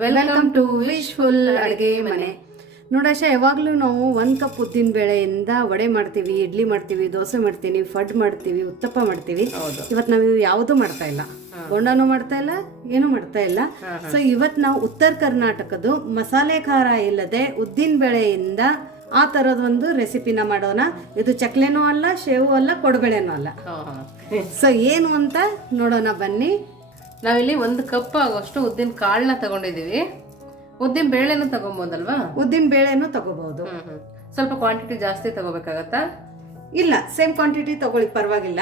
Welcome to wishful ಅಡುಗೆ ಮನೆ. ನೋಡಾಶ ಯಾವಾಗಲೂ ನಾವು ಒಂದು ಕಪ್ ಉದ್ದಿನ ಬೇಳೆಯಿಂದ ವಡೆ ಮಾಡ್ತೀವಿ ಇಡ್ಲಿ ಮಾಡ್ತೀವಿ ದೋಸೆ ಮಾಡ್ತೀವಿ ಫಡ್ ಮಾಡ್ತೀವಿ ಉತ್ತಪ್ಪ ಮಾಡ್ತೀವಿ. ಇವತ್ತು ನಾವು ಯಾವುದೂ ಮಾಡ್ತಾ ಇಲ್ಲ. ಬೋಂಡನೂ ಮಾಡ್ತಾ ಇಲ್ಲ ಏನು ಮಾಡ್ತಾ ಇಲ್ಲ. ಸೊ ಇವತ್ತು ನಾವು ಉತ್ತರ ಕರ್ನಾಟಕದ್ದು ಮಸಾಲೆ ಖಾರ ಇಲ್ಲದೆ ಉದ್ದಿನ ಬೇಳೆಯಿಂದ ಆ ಒಂದು ರೆಸಿಪಿನ ಮಾಡೋಣ. ಇದು ಚಕ್ಲೆನೂ ಅಲ್ಲ ಶೇವು ಅಲ್ಲ ಕೊಡಬೇಳೆನೂ ಅಲ್ಲ. ಸೊ ಏನು ಅಂತ ನೋಡೋಣ ಬನ್ನಿ. ನಾವಿಲ್ಲಿ ಒಂದು ಕಪ್ ಆಗುವಷ್ಟು ಉದ್ದಿನ ಕಾಳನ್ನ ತಗೊಂಡಿದೀವಿ ಉದ್ದಿನ ಬೇಳೆನೂ ತಗೊಬೋದಲ್ವಾ? ಉದ್ದಿನ ಬೇಳೆನೂ ತಗೋಬಹುದು ಸ್ವಲ್ಪ ಕ್ವಾಂಟಿಟಿ ಜಾಸ್ತಿ ತಗೋಬೇಕಾಗತ್ತಾ? ಇಲ್ಲ ಸೇಮ್ ಕ್ವಾಂಟಿಟಿ ತಗೊಳ್ಳಿ ಪರವಾಗಿಲ್ಲ.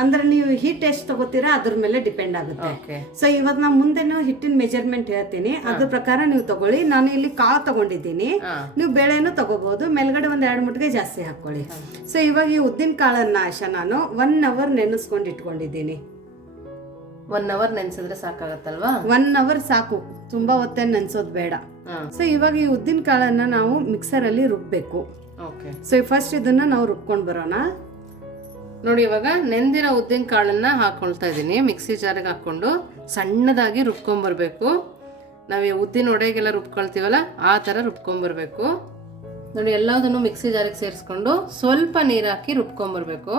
ಅಂದ್ರೆ ನೀವು ಹಿಟ್ ಎಷ್ಟು ತಗೋತೀರಾ ಅದ್ರ ಮೇಲೆ ಡಿಪೆಂಡ್ ಆಗುತ್ತೆ. ಸೊ ಇವಾಗ ನಾ ಮುಂದೆನೂ ಹಿಟ್ಟಿನ ಮೆಜರ್ಮೆಂಟ್ ಹೇಳ್ತೀನಿ. ಅದ್ರ ಪ್ರಕಾರ ನೀವು ತಗೊಳ್ಳಿ. ನಾನು ಇಲ್ಲಿ ಕಾಳು ತಗೊಂಡಿದ್ದೀನಿ. ನೀವು ಬೇಳೆನೂ ತಗೋಬಹುದು ಮೇಲ್ಗಡೆ ಒಂದ್ ಎರಡು ಮುಟ್ಟಿಗೆ ಜಾಸ್ತಿ ಹಾಕೊಳ್ಳಿ. ಸೊ ಇವಾಗ ಈ ಉದ್ದಿನ ಕಾಳನ್ನ ಆಶಾ ನಾನು ಒನ್ ಅವರ್ ನೆನೆಸ್ಕೊಂಡು ಇಟ್ಕೊಂಡಿದ್ದೀನಿ. ಒನ್ ಅವರ್ ನೆನ್ಸಿದ್ರೆ ಸಾಕಾಗತ್ತಲ್ವಾ? ಒನ್ ಅವರ್ ಸಾಕು. ತುಂಬಾ ಹೊತ್ತೆ ನೆನ್ಸೋದು ಬೇಡ. ಸೊ ಇವಾಗ ಈ ಉದ್ದಿನ ಕಾಳನ್ನ ನಾವು ಮಿಕ್ಸರ್ ಅಲ್ಲಿ ರುಬ್ಬೇಕು. ಓಕೆ ಸೊ ಫಸ್ಟ್ ಇದನ್ನ ನಾವು ರುಬ್ಕೊಂಡು ಬರೋಣ. ನೋಡಿ ಇವಾಗ ನೆಂದಿರೋ ಉದ್ದಿನ ಕಾಳನ್ನ ಹಾಕೊಳ್ತಾ ಇದ್ದೀನಿ ಮಿಕ್ಸಿ ಜಾರಿಗೆ ಹಾಕೊಂಡು ಸಣ್ಣದಾಗಿ ರುಬ್ಕೊಂಡ್ಬರ್ಬೇಕು ನಾವು ಉದ್ದಿನ ಒಡೆಗೆಲ್ಲ ರುಬ್ಕೊಳ್ತೀವಲ್ಲ ಆ ಥರ ರುಬ್ಕೊಂಡ್ಬರ್ಬೇಕು ನೋಡಿ ಎಲ್ಲದನ್ನು ಮಿಕ್ಸಿ ಜಾರಿಗೆ ಸೇರಿಸ್ಕೊಂಡು ಸ್ವಲ್ಪ ನೀರು ಹಾಕಿ ರುಬ್ಕೊಂಬರ್ಬೇಕು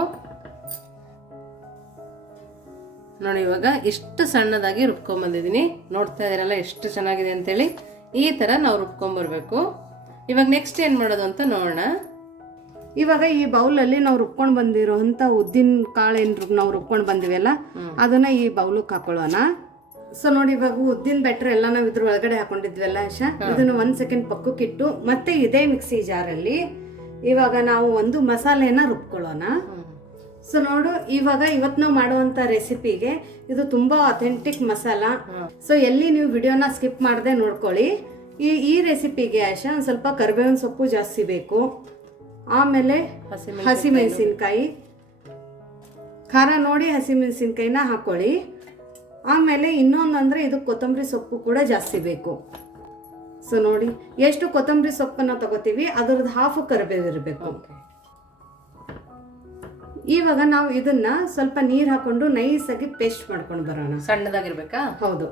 ನೋಡಿ ಇವಾಗ ಇಷ್ಟು ಸಣ್ಣದಾಗಿ ರುಬ್ಕೊಂಬಂದಿದ್ದೀನಿ. ನೋಡ್ತಾ ಇದ್ದೀರಲ್ಲ ಎಷ್ಟು ಚೆನ್ನಾಗಿದೆ ಅಂತೇಳಿ. ಈ ಥರ ನಾವು ರುಬ್ಕೊಂಬರ್ಬೇಕು. ಇವಾಗ ನೆಕ್ಸ್ಟ್ ಏನು ಮಾಡೋದು ಅಂತ ನೋಡೋಣ. ಇವಾಗ ಈ ಬೌಲಲ್ಲಿ ನಾವು ರುಬ್ಕೊಂಡು ಬಂದಿರೋಂಥ ಉದ್ದಿನ ಕಾಳು ಏನು ನಾವು ರುಬ್ಕೊಂಡು ಬಂದಿವಲ್ಲ ಅದನ್ನು ಈ ಬೌಲಕ್ಕೆ ಹಾಕೊಳ್ಳೋಣ. ಸೊ ನೋಡಿ ಇವಾಗ ಉದ್ದಿನ ಬೆಟ್ರ್ ಎಲ್ಲ ನಾವು ಇದ್ರ ಒಳಗಡೆ ಹಾಕೊಂಡಿದ್ವಲ್ಲ ಆಶಾ ಇದನ್ನು ಒಂದು ಸೆಕೆಂಡ್ ಪಕ್ಕಕ್ಕಿಟ್ಟು ಮತ್ತೆ ಇದೇ ಮಿಕ್ಸಿ ಜಾರಲ್ಲಿ ಇವಾಗ ನಾವು ಒಂದು ಮಸಾಲೆನ ರುಬ್ಕೊಳ್ಳೋಣ. ಸೊ ನೋಡು ಇವಾಗ ಇವತ್ತು ನಾವು ಮಾಡುವಂತ ರೆಸಿಪಿಗೆ ಇದು ತುಂಬಾ ಅಥೆಂಟಿಕ್ ಮಸಾಲ. ಸೊ ಎಲ್ಲಿ ನೀವು ವಿಡಿಯೋನ ಸ್ಕಿಪ್ ಮಾಡದೆ ನೋಡ್ಕೊಳ್ಳಿ. ಈ ಈ ರೆಸಿಪಿಗೆ ಆಶಾ ಒಂದು ಸ್ವಲ್ಪ ಕರಿಬೇವಿನ ಸೊಪ್ಪು ಜಾಸ್ತಿ ಬೇಕು. ಆಮೇಲೆ ಹಸಿ ಹಸಿಮೆಣಸಿನ್ಕಾಯಿ. ಖಾರ ನೋಡಿ ಹಸಿಮೆಣಸಿನ್ಕಾಯಿನ ಹಾಕೊಳ್ಳಿ. ಆಮೇಲೆ ಇನ್ನೊಂದಂದ್ರೆ ಇದು ಕೊತ್ತಂಬರಿ ಸೊಪ್ಪು ಕೂಡ ಜಾಸ್ತಿ ಬೇಕು. ಸೊ ನೋಡಿ ಎಷ್ಟು ಕೊತ್ತಂಬರಿ ಸೊಪ್ಪನ್ನ ತಗೋತೀವಿ? ಅದ್ರದ್ದು ಹಾಫ್ ಕರಿಬೇವು ಇರಬೇಕು. ಇವಾಗ ನಾವು ಇದನ್ನ ಸ್ವಲ್ಪ ನೀರು ಹಾಕೊಂಡು ನೈಸಾಗಿ ಪೇಸ್ಟ್ ಮಾಡ್ಕೊಂಡು ಬರೋಣ. ಸಣ್ಣದಾಗಿರ್ಬೇಕಾ? ಹೌದು.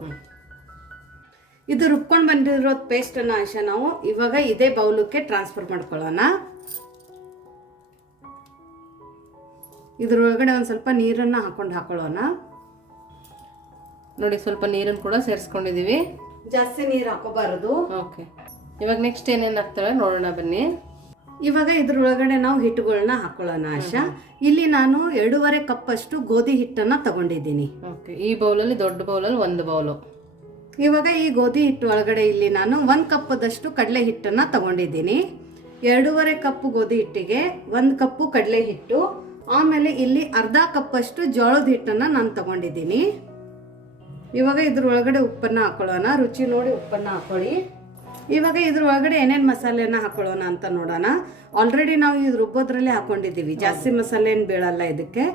ಇದು ರುಬ್ಕೊಂಡು ಬಂದಿರೋ ಪೇಸ್ಟನ್ನು ಆಶಾ ನಾವು? ಇವಾಗ ಇದೇ ಬೌಲಕ್ಕೆ ಟ್ರಾನ್ಸ್ಫರ್ ಮಾಡ್ಕೊಳ್ಳೋಣ. ಇದ್ರೊಳಗಡೆ ಒಂದು ಸ್ವಲ್ಪ ನೀರನ್ನು ಹಾಕೊಂಡು ಹಾಕೊಳ್ಳೋಣ. ನೋಡಿ ಸ್ವಲ್ಪ ನೀರನ್ನು ಕೂಡ ಸೇರಿಸ್ಕೊಂಡಿದೀವಿ ಜಾಸ್ತಿ ನೀರು ಹಾಕೋಬಾರದು. ಓಕೆ. ಇವಾಗ ನೆಕ್ಸ್ಟ್ ಏನೇನು ಹಾಕ್ತವೆ ನೋಡೋಣ ಬನ್ನಿ. ಇವಾಗ ಇದ್ರೊಳಗಡೆ ನಾವು ಹಿಟ್ಟುಗಳನ್ನ ಹಾಕೊಳ್ಳೋಣ ಆಶಾ. ಇಲ್ಲಿ ನಾನು ಎರಡೂವರೆ ಕಪ್ ಅಷ್ಟು ಗೋಧಿ ಹಿಟ್ಟನ್ನ ತಗೊಂಡಿದ್ದೀನಿ. ಓಕೆ ಈ ಬೌಲಲ್ಲಿ ದೊಡ್ಡ ಬೌಲಲ್ಲಿ ಒಂದು ಬೌಲು. ಇವಾಗ ಈ ಗೋಧಿ ಹಿಟ್ಟು ಒಳಗಡೆ ಇಲ್ಲಿ ನಾನು ಒಂದು ಕಪ್ಪದಷ್ಟು ಕಡಲೆ ಹಿಟ್ಟನ್ನು ತಗೊಂಡಿದ್ದೀನಿ. ಎರಡೂವರೆ ಕಪ್ ಗೋಧಿ ಹಿಟ್ಟಿಗೆ ಒಂದು ಕಪ್ಪು ಕಡಲೆ ಹಿಟ್ಟು ಆಮೇಲೆ ಇಲ್ಲಿ ಅರ್ಧ ಕಪ್ಪಷ್ಟು ಜೋಳದ ಹಿಟ್ಟನ್ನು ನಾನು ತಗೊಂಡಿದ್ದೀನಿ. ಇವಾಗ ಇದ್ರ ಒಳಗಡೆ ಉಪ್ಪನ್ನು ಹಾಕೊಳ್ಳೋಣ ರುಚಿ ನೋಡಿ ಉಪ್ಪನ್ನು ಹಾಕೊಳ್ಳಿ. ಇವಾಗ ಇದ್ರ ಒಳಗಡೆ ಏನೇನು ಮಸಾಲೆನ ಹಾಕೊಳ್ಳೋಣ ಅಂತ ನೋಡೋಣ. ಆಲ್ರೆಡಿ ನಾವು ಇದು ರುಬ್ಬೋದ್ರಲ್ಲಿ ಹಾಕೊಂಡಿದ್ದೀವಿ. ಜಾಸ್ತಿ ಮಸಾಲೆ ಏನು ಬೀಳಲ್ಲ ಇದಕ್ಕೆ.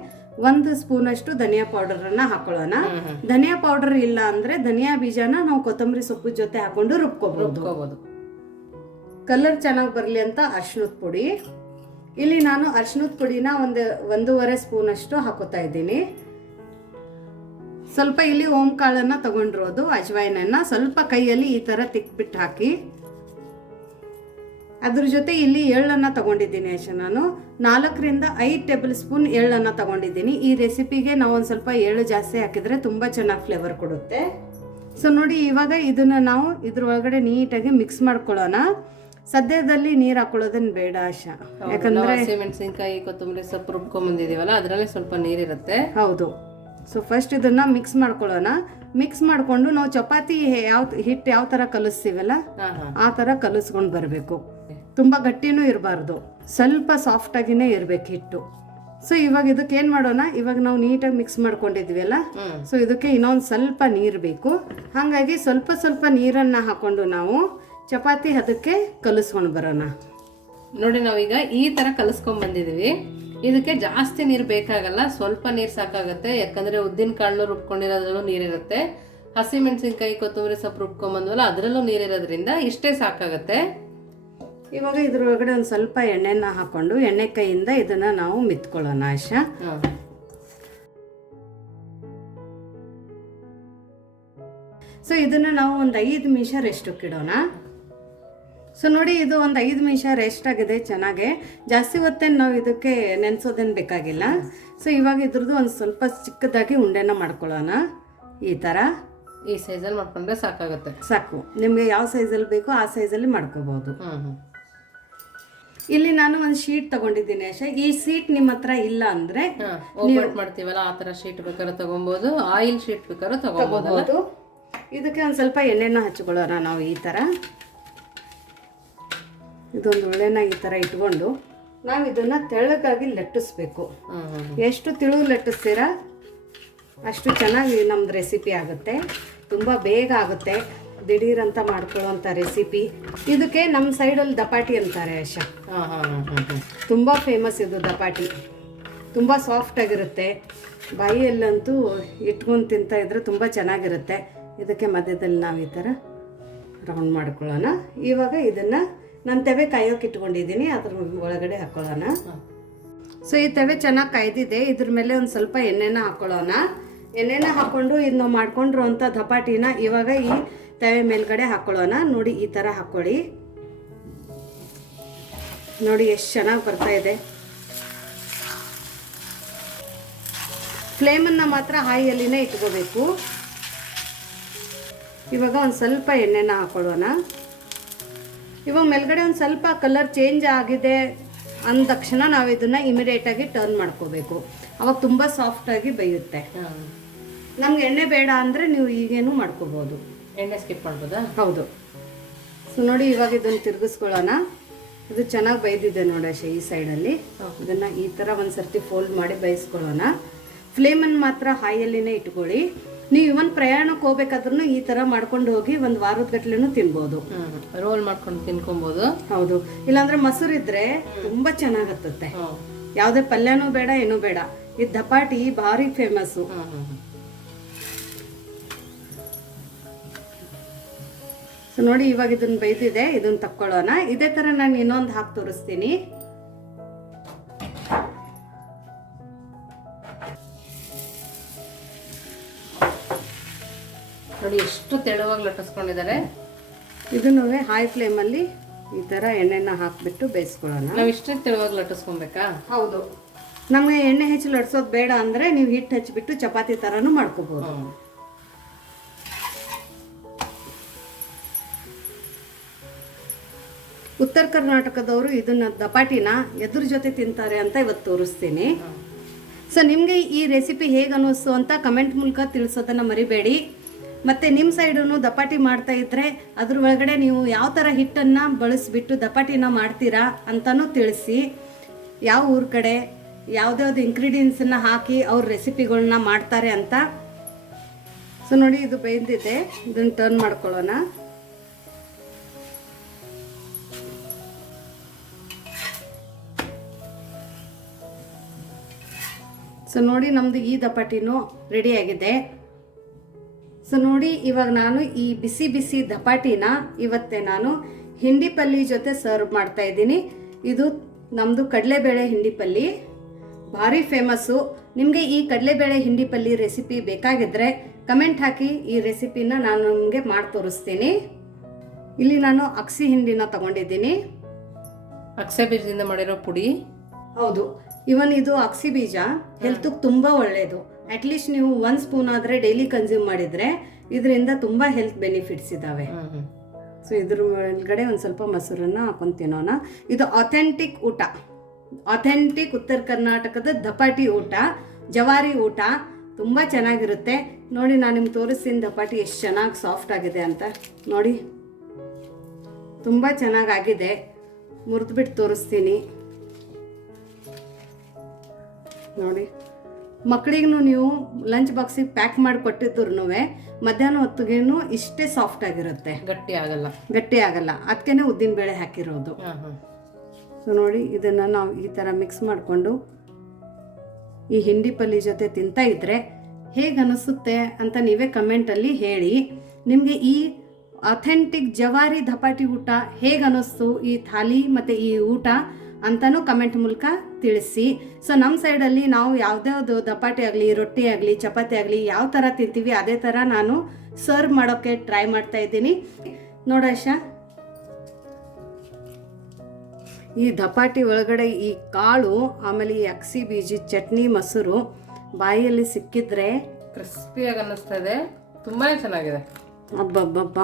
ಒಂದು ಸ್ಪೂನಷ್ಟು ಧನಿಯಾ ಪೌಡರನ್ನು ಹಾಕೊಳ್ಳೋಣ. ಧನಿಯಾ ಪೌಡರ್ ಇಲ್ಲ ಅಂದ್ರೆ ಧನಿಯಾ ಬೀಜನ ನಾವು ಕೊತ್ತಂಬರಿ ಸೊಪ್ಪು ಜೊತೆ ಹಾಕೊಂಡು ರುಬ್ಕೋಬಹುದು ಕಲರ್ ಚೆನ್ನಾಗಿ ಬರಲಿ ಅಂತ ಅರ್ಶಿನದ ಪುಡಿ. ಇಲ್ಲಿ ನಾನು ಅರ್ಶಿನದ ಪುಡಿನ ಒಂದು ಒಂದೂವರೆ ಸ್ಪೂನ್ ಅಷ್ಟು ಹಾಕೋತಾ ಇದ್ದೀನಿ. ಸ್ವಲ್ಪ ಇಲ್ಲಿ ಓಂ ಕಾಳನ್ನ ತಗೊಂಡಿರೋದು ಅಜ್ವೈನನ್ನ ಸ್ವಲ್ಪ ಕೈಯಲ್ಲಿ ಈ ಥರ ತಿಕ್ಬಿಟ್ಟು ಹಾಕಿ. ಅದ್ರ ಜೊತೆ ಇಲ್ಲಿ ಎಳ್ಳನ್ನು ತಗೊಂಡಿದ್ದೀನಿ ಅಷ್ಟೇ ನಾನು. ನಾಲ್ಕರಿಂದ ಐದು ಟೇಬಲ್ ಸ್ಪೂನ್ ಎಳ್ಳನ್ನು ತಗೊಂಡಿದ್ದೀನಿ. ಈ ರೆಸಿಪಿಗೆ ನಾವು ಒಂದು ಸ್ವಲ್ಪ ಎಳ್ಳು ಜಾಸ್ತಿ ಹಾಕಿದರೆ ತುಂಬ ಚೆನ್ನಾಗಿ ಫ್ಲೇವರ್ ಕೊಡುತ್ತೆ. ಸೊ ನೋಡಿ ಇವಾಗ ಇದನ್ನ ನಾವು ಇದ್ರ ಒಳಗಡೆ ನೀಟಾಗಿ ಮಿಕ್ಸ್ ಮಾಡ್ಕೊಳ್ಳೋಣ. ಸದ್ಯದಲ್ಲಿ ನೀರು ಹಾಕೊಳ್ಳೋದನ್ನ ಬೇಡ ಆಶಾ ಯಾಕಂದ್ರೆ ಹಸಿಮೆಣಸಿನ್ಕಾಯಿ ಕೊತ್ತಂಬರಿ ಸೊಪ್ಪು ರುಬ್ಕೊಂಬಂದಿದೀವಲ್ಲ ಅದರಲ್ಲೇ ಸ್ವಲ್ಪ ನೀರಿರುತ್ತೆ ಹೌದು. ಸೊ ಫಸ್ಟ್ ಇದನ್ನ ಮಿಕ್ಸ್ ಮಾಡ್ಕೊಳ್ಳೋಣ. ಮಿಕ್ಸ್ ಮಾಡಿಕೊಂಡು ನಾವು ಚಪಾತಿ ಯಾವ ಹಿಟ್ಟು ಯಾವ ಥರ ಕಲಿಸ್ತೀವಲ್ಲ? ಆ ಥರ ಕಲಿಸ್ಕೊಂಡು ಬರಬೇಕು. ತುಂಬ ಗಟ್ಟಿನೂ ಇರಬಾರ್ದು. ಸ್ವಲ್ಪ ಸಾಫ್ಟಾಗಿನೇ ಇರಬೇಕು ಹಿಟ್ಟು. ಸೊ ಇವಾಗ ಇದಕ್ಕೆ ಏನು ಮಾಡೋಣ? ಇವಾಗ ನಾವು ನೀಟಾಗಿ ಮಿಕ್ಸ್ ಮಾಡ್ಕೊಂಡಿದ್ವಿ ಅಲ್ಲ ಸೊ ಇದಕ್ಕೆ ಇನ್ನೊಂದು ಸ್ವಲ್ಪ ನೀರು ಬೇಕು. ಹಾಗಾಗಿ ಸ್ವಲ್ಪ ಸ್ವಲ್ಪ ನೀರನ್ನು ಹಾಕೊಂಡು ನಾವು ಚಪಾತಿ ಅದಕ್ಕೆ ಕಲಿಸ್ಕೊಂಡು ಬರೋಣ. ನೋಡಿ ನಾವೀಗ ಈ ಥರ ಕಲಿಸ್ಕೊಂಡ್ ಬಂದಿದೀವಿ ಇದಕ್ಕೆ ಜಾಸ್ತಿ ನೀರು ಬೇಕಾಗಲ್ಲ ಸ್ವಲ್ಪ ನೀರು ಸಾಕಾಗುತ್ತೆ. ಯಾಕಂದ್ರೆ ಉದ್ದಿನ ಕಾಳು ರುಬ್ಕೊಂಡಿರೋದ್ರಲ್ಲೂ ನೀರಿರುತ್ತೆ. ಹಸಿಮೆಣಸಿನ್ಕಾಯಿ ಕೊತ್ತಂಬರಿ ಸೊಪ್ಪು ರುಬ್ಕೊಂಬಂದ್ವಲ್ಲ ಅದರಲ್ಲೂ ನೀರಿರೋದ್ರಿಂದ ಇಷ್ಟೇ ಸಾಕಾಗುತ್ತೆ. ಇವಾಗ ಇದ್ರೊಳಗಡೆ ಒಂದು ಸ್ವಲ್ಪ ಎಣ್ಣೆನ ಹಾಕೊಂಡು ಎಣ್ಣೆ ಕೈಯಿಂದ ಇದನ್ನು ನಾವು ಮಿತ್ಕೊಳ್ಳೋಣ ಆಶಾ ಸೊ ಇದನ್ನು ನಾವು ಒಂದು ಐದು ನಿಮಿಷ ರೆಸ್ಟಕ್ಕೆ ಇಡೋಣ. ಸೊ ನೋಡಿ ಇದು ಒಂದು ಐದು ನಿಮಿಷ ರೆಸ್ಟ್ ಆಗಿದೆ ಚೆನ್ನಾಗೆ. ಜಾಸ್ತಿ ಹೊತ್ತೇನು ನಾವು ಇದಕ್ಕೆ ನೆನೆಸೋದೇನು ಬೇಕಾಗಿಲ್ಲ. ಸೊ ಇವಾಗ ಇದ್ರದ್ದು ಒಂದು ಸ್ವಲ್ಪ ಚಿಕ್ಕದಾಗಿ ಉಂಡೆನ ಮಾಡ್ಕೊಳ್ಳೋಣ. ಈ ಥರ ಈ ಸೈಜಲ್ಲಿ ಮಾಡ್ಕೊಂಡ್ರೆ ಸಾಕಾಗುತ್ತೆ. ಸಾಕು. ನಿಮಗೆ ಯಾವ ಸೈಜಲ್ಲಿ ಬೇಕೋ ಆ ಸೈಜಲ್ಲಿ ಮಾಡ್ಕೋಬೋದು. ಇಲ್ಲಿ ನಾನು ಒಂದು ಶೀಟ್ ತಗೊಂಡಿದ್ದೀನಿ ಅಷ್ಟೇ ಈ ಶೀಟ್ ನಿಮ್ಮ ಹತ್ರ ಇಲ್ಲ ಅಂದ್ರೆ ಮಾಡ್ತೀವಲ್ಲ ಆ ಥರ ಶೀಟ್ ಬೇಕಾದ್ರೆ ತಗೊಬೋದು. ಆಯಿಲ್ ಶೀಟ್ ಬೇಕಾದ್ರೆ ತಗೋಬಹುದು ಇದಕ್ಕೆ ಒಂದು ಸ್ವಲ್ಪ ಎಣ್ಣೆನ ಹಚ್ಕೊಳ್ಳೋಣ ನಾವು ಈ ಥರ ಇದೊಂದು ಒಳ್ಳೆನ ಈ ಥರ ಇಟ್ಕೊಂಡು ನಾವು ಇದನ್ನು ತೆಳ್ಳಗಾಗಿ ಲಟ್ಟಿಸ್ಬೇಕು. ಎಷ್ಟು ತಿಳು ಲಟ್ಟಿಸ್ತೀರಾ ಅಷ್ಟು ಚೆನ್ನಾಗಿ ನಮ್ದು ರೆಸಿಪಿ ಆಗುತ್ತೆ. ತುಂಬ ಬೇಗ ಆಗುತ್ತೆ. ದಿಢೀರಂತ ಮಾಡ್ಕೊಳ್ಳೋಂಥ ರೆಸಿಪಿ ಇದಕ್ಕೆ ನಮ್ಮ ಸೈಡಲ್ಲಿ ದಪಾಟಿ ಅಂತಾರೆ ಯಶ ಹಾಂ ಹಾಂ ಹಾಂ ಹಾಂ ಹಾಂ. ತುಂಬ ಫೇಮಸ್ ಇದು ದಪಾಟಿ. ತುಂಬ ಸಾಫ್ಟಾಗಿರುತ್ತೆ ಬಾಯಿಯಲ್ಲಂತೂ ಇಟ್ಕೊಂಡು ತಿಂತಾ ಇದ್ರೆ ತುಂಬ ಚೆನ್ನಾಗಿರುತ್ತೆ. ಇದಕ್ಕೆ ಮಧ್ಯದಲ್ಲಿ ನಾವು ಈ ಥರ ರೌಂಡ್ ಮಾಡ್ಕೊಳ್ಳೋಣ. ಇವಾಗ ಇದನ್ನು ನಾನು ತವೆ ಕಾಯೋಕೆ ಇಟ್ಕೊಂಡಿದ್ದೀನಿ, ಅದ್ರ ಒಳಗಡೆ ಹಾಕ್ಕೊಳ್ಳೋಣ ಸೊ ಈ ತವೆ ಚೆನ್ನಾಗಿ ಕಾಯ್ದಿದೆ. ಇದ್ರ ಮೇಲೆ ಒಂದು ಸ್ವಲ್ಪ ಎಣ್ಣೆನ ಹಾಕ್ಕೊಳ್ಳೋಣ ಎಣ್ಣೆನ ಹಾಕ್ಕೊಂಡು ಇದು ನಾವು ಧಪಾಟಿನ ಅಂಥ ದಪಾಟಿನ ಇವಾಗ ಈ ತವೆ ಮೇಲ್ಗಡೆ ಹಾಕ್ಕೊಳ್ಳೋಣ ನೋಡಿ, ಈ ಥರ ಹಾಕ್ಕೊಳ್ಳಿ ನೋಡಿ, ಎಷ್ಟು ಚೆನ್ನಾಗಿ ಬರ್ತಾ ಇದೆ. ಫ್ಲೇಮನ್ನು ಮಾತ್ರ ಹಾಯಿಯಲ್ಲಿನೇ ಇಟ್ಕೋಬೇಕು. ಇವಾಗ ಒಂದು ಸ್ವಲ್ಪ ಎಣ್ಣೆನ ಹಾಕೊಳ್ಳೋಣ. ಇವಾಗ ಮೇಲ್ಗಡೆ ಒಂದು ಸ್ವಲ್ಪ ಕಲರ್ ಚೇಂಜ್ ಆಗಿದೆ ಅಂದ ತಕ್ಷಣ ನಾವು ಇದನ್ನು ಇಮಿಡಿಯೇಟಾಗಿ ಟರ್ನ್ ಮಾಡ್ಕೋಬೇಕು. ಅವಾಗ ತುಂಬ ಸಾಫ್ಟಾಗಿ ಬೇಯುತ್ತೆ. ನಮ್ಗೆ ಎಣ್ಣೆ ಬೇಡ ಅಂದರೆ ನೀವು ಈಗೇನು ಮಾಡ್ಕೋಬೋದು. ಎಣ್ಣೆ ಸ್ಕಿಪ್ ಮಾಡ್ಬೋದಾ? ಹೌದು. ಸೊ ನೋಡಿ ಇವಾಗ ಇದನ್ನು ತಿರುಗಿಸ್ಕೊಳ್ಳೋಣ. ಇದು ಚೆನ್ನಾಗಿ ಬೈದಿದೆ ನೋಡಿ ಅಷ್ಟೇ ಈ ಸೈಡಲ್ಲಿ ಇದನ್ನು ಈ ಥರ ಒಂದು ಸರ್ತಿ ಫೋಲ್ಡ್ ಮಾಡಿ ಬೇಯಿಸ್ಕೊಳ್ಳೋಣ. ಫ್ಲೇಮನ್ನು ಮಾತ್ರ ಹಾಯಲ್ಲಿನೇ ಇಟ್ಕೊಳ್ಳಿ. ನೀವು ಇವನ್ ಪ್ರಯಾಣಕ್ಕೆ ಹೋಗ್ಬೇಕಾದ್ರೂ ಈ ಥರ ಮಾಡ್ಕೊಂಡು ಹೋಗಿ ಒಂದು ವಾರದ ಗಟ್ಲೆನೂ ತಿನ್ಬೋದು. ರೋಲ್ ಮಾಡ್ಕೊಂಡು ತಿನ್ಕೊಬೋದು. ಹೌದು. ಇಲ್ಲಾಂದ್ರೆ ಮೊಸರು ಇದ್ರೆ ತುಂಬಾ ಚೆನ್ನಾಗತ್ತೆ ಯಾವ್ದೇ ಪಲ್ಯನೂ ಬೇಡ ಏನೂ ಬೇಡ. ಈ ದಪಾಟಿ ಭಾರಿ ಫೇಮಸ್ಸು. ಸೊ ನೋಡಿ ಇವಾಗ ಇದನ್ನ ಬೈದಿದೆ ಇದನ್ನ ತಕ್ಕೊಳ್ಳೋಣ. ಇದೇ ತರ ನಾನು ಇನ್ನೊಂದು ಹಾಕಿ ತೋರಿಸ್ತೀನಿ. ತೆಳುವಾಗಿ ಲಟ್ಟಿಸ್ಕೊಂಡಿದ್ದಾರೆ. ಇದನ್ನು ಹೈ ಫ್ಲೇಮಲ್ಲಿ ಈ ಥರ ಎಣ್ಣೆನ ಹಾಕಿಬಿಟ್ಟು ಬೇಯಿಸ್ಕೊಳ್ಳೋಣ. ನಾವು ಇಷ್ಟೇ ತೆಳುವಾಗಿ ಲಟ್ಟಿಸ್ಕೊಬೇಕಾ? ಹೌದು. ನಮಗೆ ಎಣ್ಣೆ ಹೆಚ್ಚು ಲಟ್ಸೋದು ಬೇಡ ಅಂದರೆ ನೀವು ಹಿಟ್ಟು ಹಚ್ಚಿಬಿಟ್ಟು ಚಪಾತಿ ಥರನೂ ಮಾಡ್ಕೋಬೋದು. ಉತ್ತರ ಕರ್ನಾಟಕದವರು ಇದನ್ನ ದಪಾಟಿನ ಎದ್ರ ಜೊತೆ ತಿಂತಾರೆ ಅಂತ ಇವತ್ತು ತೋರಿಸ್ತೀನಿ. ಸೊ ನಿಮಗೆ ಈ ರೆಸಿಪಿ ಹೇಗೆ ಅನ್ನಿಸ್ತು ಅಂತ ಕಮೆಂಟ್ ಮೂಲಕ ತಿಳಿಸೋದನ್ನು ಮರಿಬೇಡಿ. ಮತ್ತು ನಿಮ್ಮ ಸೈಡೂ ದಪಾಟಿ ಮಾಡ್ತಾ ಇದ್ರೆ ಅದ್ರ ಒಳಗಡೆ ನೀವು ಯಾವ ಥರ ಹಿಟ್ಟನ್ನು ಬಳಸಿಬಿಟ್ಟು ದಪಾಟಿನ ಮಾಡ್ತೀರಾ ಅಂತಲೂ ತಿಳಿಸಿ. ಯಾವ ಊರ ಕಡೆ, ಯಾವುದ್ಯಾವ್ದು ಇಂಗ್ರೀಡಿಯೆಂಟ್ಸನ್ನು ಹಾಕಿ ಅವ್ರ ರೆಸಿಪಿಗಳನ್ನ ಮಾಡ್ತಾರೆ ಅಂತ. ಸೊ ನೋಡಿ ಇದು ಬೆಂದಿದೆ. ಇದನ್ನು ಟರ್ನ್ ಮಾಡ್ಕೊಳ್ಳೋಣ. ಸೊ ನೋಡಿ ನಮ್ಮದು ಈ ದಪಾಟಿನೂ ರೆಡಿಯಾಗಿದೆ ಸೊ ನೋಡಿ ಇವಾಗ ನಾನು ಈ ಬಿಸಿ ಬಿಸಿ ದಪಾಟಿನ ಇವತ್ತೇ ನಾನು ಹಿಂಡಿ ಪಲ್ಲಿ ಜೊತೆ ಸರ್ವ್ ಮಾಡ್ತಾ ಇದ್ದೀನಿ. ಇದು ನಮ್ಮದು ಕಡಲೆಬೇಳೆ ಹಿಂಡಿ ಪಲ್ಲಿ. ಭಾರಿ ಫೇಮಸ್ಸು ನಿಮಗೆ ಈ ಕಡಲೆಬೇಳೆ ಹಿಂಡಿ ಪಲ್ಲಿ ರೆಸಿಪಿ ಬೇಕಾಗಿದ್ದರೆ ಕಮೆಂಟ್ ಹಾಕಿ ಈ ರೆಸಿಪಿನ ನಾನು ನಿಮಗೆ ಮಾಡಿ ತೋರಿಸ್ತೀನಿ. ಇಲ್ಲಿ ನಾನು ಅಕ್ಸಿ ಹಿಂಡಿನ ತಗೊಂಡಿದ್ದೀನಿ. ಅಕ್ಸೆ ಬೀಜದಿಂದ ಮಾಡಿರೋ ಪುಡಿ. ಹೌದು. ಇವನ್ ಇದು ಅಕ್ಸಿ ಬೀಜ. ಹೆಲ್ತ್ಗೆ ತುಂಬ ಒಳ್ಳೆಯದು ಅಟ್ಲೀಸ್ಟ್ ನೀವು ಒಂದು ಸ್ಪೂನ್ ಆದರೆ ಡೈಲಿ ಕನ್ಸ್ಯೂಮ್ ಮಾಡಿದರೆ ಇದರಿಂದ ತುಂಬ ಹೆಲ್ತ್ ಬೆನಿಫಿಟ್ಸ್ ಇದ್ದಾವೆ ಸೊ ಇದ್ರ ಒಳಗಡೆ ಒಂದು ಸ್ವಲ್ಪ ಮೊಸರನ್ನ ಹಾಕೊಂಡು ತಿನ್ನೋಣ. ಇದು ಅಥೆಂಟಿಕ್ ಊಟ. ಅಥೆಂಟಿಕ್ ಉತ್ತರ ಕರ್ನಾಟಕದ ದಪಾಟಿ ಊಟ ಜವಾರಿ ಊಟ. ತುಂಬ ಚೆನ್ನಾಗಿರುತ್ತೆ. ನೋಡಿ ನಾನು ನಿಮ್ಗೆ ತೋರಿಸ್ತೀನಿ ದಪಾಟಿ ಎಷ್ಟು ಚೆನ್ನಾಗಿ ಸಾಫ್ಟ್ ಆಗಿದೆ ಅಂತ. ನೋಡಿ. ತುಂಬ ಚೆನ್ನಾಗಾಗಿದೆ. ಮುರಿದ್ಬಿಟ್ಟು ತೋರಿಸ್ತೀನಿ. ನೋಡಿ. ಮಕ್ಕಳಿಗೂ ನೀವು ಲಂಚ್ ಬಾಕ್ಸಿಗೆ ಪ್ಯಾಕ್ ಮಾಡಿ ಕೊಟ್ಟಿದ್ರು ಮಧ್ಯಾಹ್ನ ಹೊತ್ತಿಗೇನು ಇಷ್ಟೇ ಸಾಫ್ಟ್ ಆಗಿರುತ್ತೆ. ಗಟ್ಟಿ ಆಗಲ್ಲ. ಗಟ್ಟಿ ಆಗಲ್ಲ. ಅದಕ್ಕೆ ಉದ್ದಿನ ಬೇಳೆ ಹಾಕಿರೋದು. ನೋಡಿ ಇದನ್ನು ನಾವು ಈ ಥರ ಮಿಕ್ಸ್ ಮಾಡಿಕೊಂಡು ಈ ಹಿಂಡಿ ಪಲ್ಲಿ ಜೊತೆ ತಿಂತಾ ಇದ್ರೆ ಹೇಗೆ ಅನಿಸುತ್ತೆ ಅಂತ ನೀವೇ ಕಮೆಂಟಲ್ಲಿ ಹೇಳಿ. ನಿಮಗೆ ಈ ಅಥೆಂಟಿಕ್ ಜವಾರಿ ಧಪಾಟಿ ಊಟ ಹೇಗೆ ಅನ್ನಿಸ್ತು ಈ ಥಾಲಿ ಮತ್ತು ಈ ಊಟ ಅಂತಲೂ ಕಮೆಂಟ್ ಮೂಲಕ ತಿಳಿಸಿ. ಸೊ ನಮ್ಮ ಸೈಡಲ್ಲಿ ನಾವು ಯಾವುದ್ಯಾವುದು ದಪಾಟಿ ಆಗಲಿ ರೊಟ್ಟಿ ಆಗಲಿ ಚಪಾತಿ ಆಗಲಿ ಯಾವ ಥರ ತಿಂತೀವಿ ಅದೇ ಥರ ನಾನು ಸರ್ವ್ ಮಾಡೋಕ್ಕೆ ಟ್ರೈ ಮಾಡ್ತಾ ಇದ್ದೀನಿ. ನೋಡಶ ಈ ದಪಾಟಿ ಒಳಗಡೆ ಈ ಕಾಳು ಆಮೇಲೆ ಈ ಅಕ್ಸಿ ಬೀಜಿ ಚಟ್ನಿ ಮೊಸರು ಬಾಯಿಯಲ್ಲಿ ಸಿಕ್ಕಿದ್ರೆ ಕ್ರಿಸ್ಪಿಯಾಗಿ ಅನ್ನಿಸ್ತಾ ಇದೆ ತುಂಬಾ ಚೆನ್ನಾಗಿದೆ. ಅಬ್ಬಬ್ಬಬ್ಬ.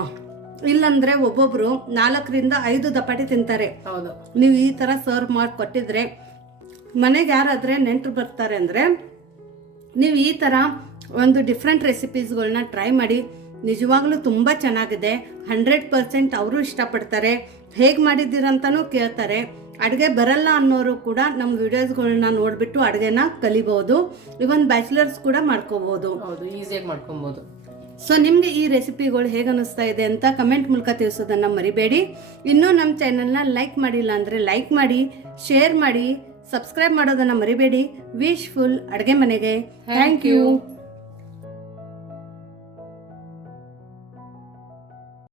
ಇಲ್ಲಂದ್ರೆ ಒಬ್ಬೊಬ್ರು ನಾಲ್ಕರಿಂದ ಐದು ದಪಾಟಿ ತಿಂತಾರೆ. ಹೌದು. ನೀವು ಈ ತರ ಸರ್ವ್ ಮಾಡಿ ಕೊಟ್ಟಿದ್ರೆ ಮನೆಗೆ ಯಾರಾದ್ರೆ ನೆಂಟರು ಬರ್ತಾರೆ ಅಂದ್ರೆ ನೀವು ಈ ತರ ಒಂದು ಡಿಫ್ರೆಂಟ್ ರೆಸಿಪೀಸ್ಗಳನ್ನ ಟ್ರೈ ಮಾಡಿ ನಿಜವಾಗ್ಲೂ ತುಂಬ ಚೆನ್ನಾಗಿದೆ. ಹಂಡ್ರೆಡ್ ಪರ್ಸೆಂಟ್ ಅವರು ಇಷ್ಟಪಡ್ತಾರೆ. ಹೇಗೆ ಮಾಡಿದ್ದೀರಂತನೂ ಕೇಳ್ತಾರೆ. ಅಡುಗೆ ಬರಲ್ಲ ಅನ್ನೋರು ಕೂಡ ನಮ್ಮ ವಿಡಿಯೋಸ್ಗಳನ್ನ ನೋಡಿಬಿಟ್ಟು ಅಡುಗೆನ ಕಲಿಬೋದು. ಇವನ್ ಬ್ಯಾಚುಲರ್ಸ್ ಕೂಡ ಮಾಡ್ಕೋಬೋದು. ಹೌದು ಈಸಿಯಾಗಿ ಮಾಡ್ಕೊಬೋದು. ಸೊ ನಿಮಗೆ ಈ ರೆಸಿಪಿಗಳು ಹೇಗೆ ಅನ್ನಿಸ್ತಾ ಇದೆ ಅಂತ ಕಮೆಂಟ್ ಮೂಲಕ ತಿಳಿಸೋದನ್ನು ಮರಿಬೇಡಿ. ಇನ್ನೂ ನಮ್ಮ ಚಾನಲ್ನ ಲೈಕ್ ಮಾಡಿಲ್ಲ ಅಂದರೆ ಲೈಕ್ ಮಾಡಿ ಶೇರ್ ಮಾಡಿ ಸಬ್ಸ್ಕ್ರೈಬ್ ಮಾಡೋದನ್ನು ಮರಿಬೇಡಿ. ವಿಶ್ ಫುಲ್ ಅಡುಗೆ ಮನೆಗೆ. Thank you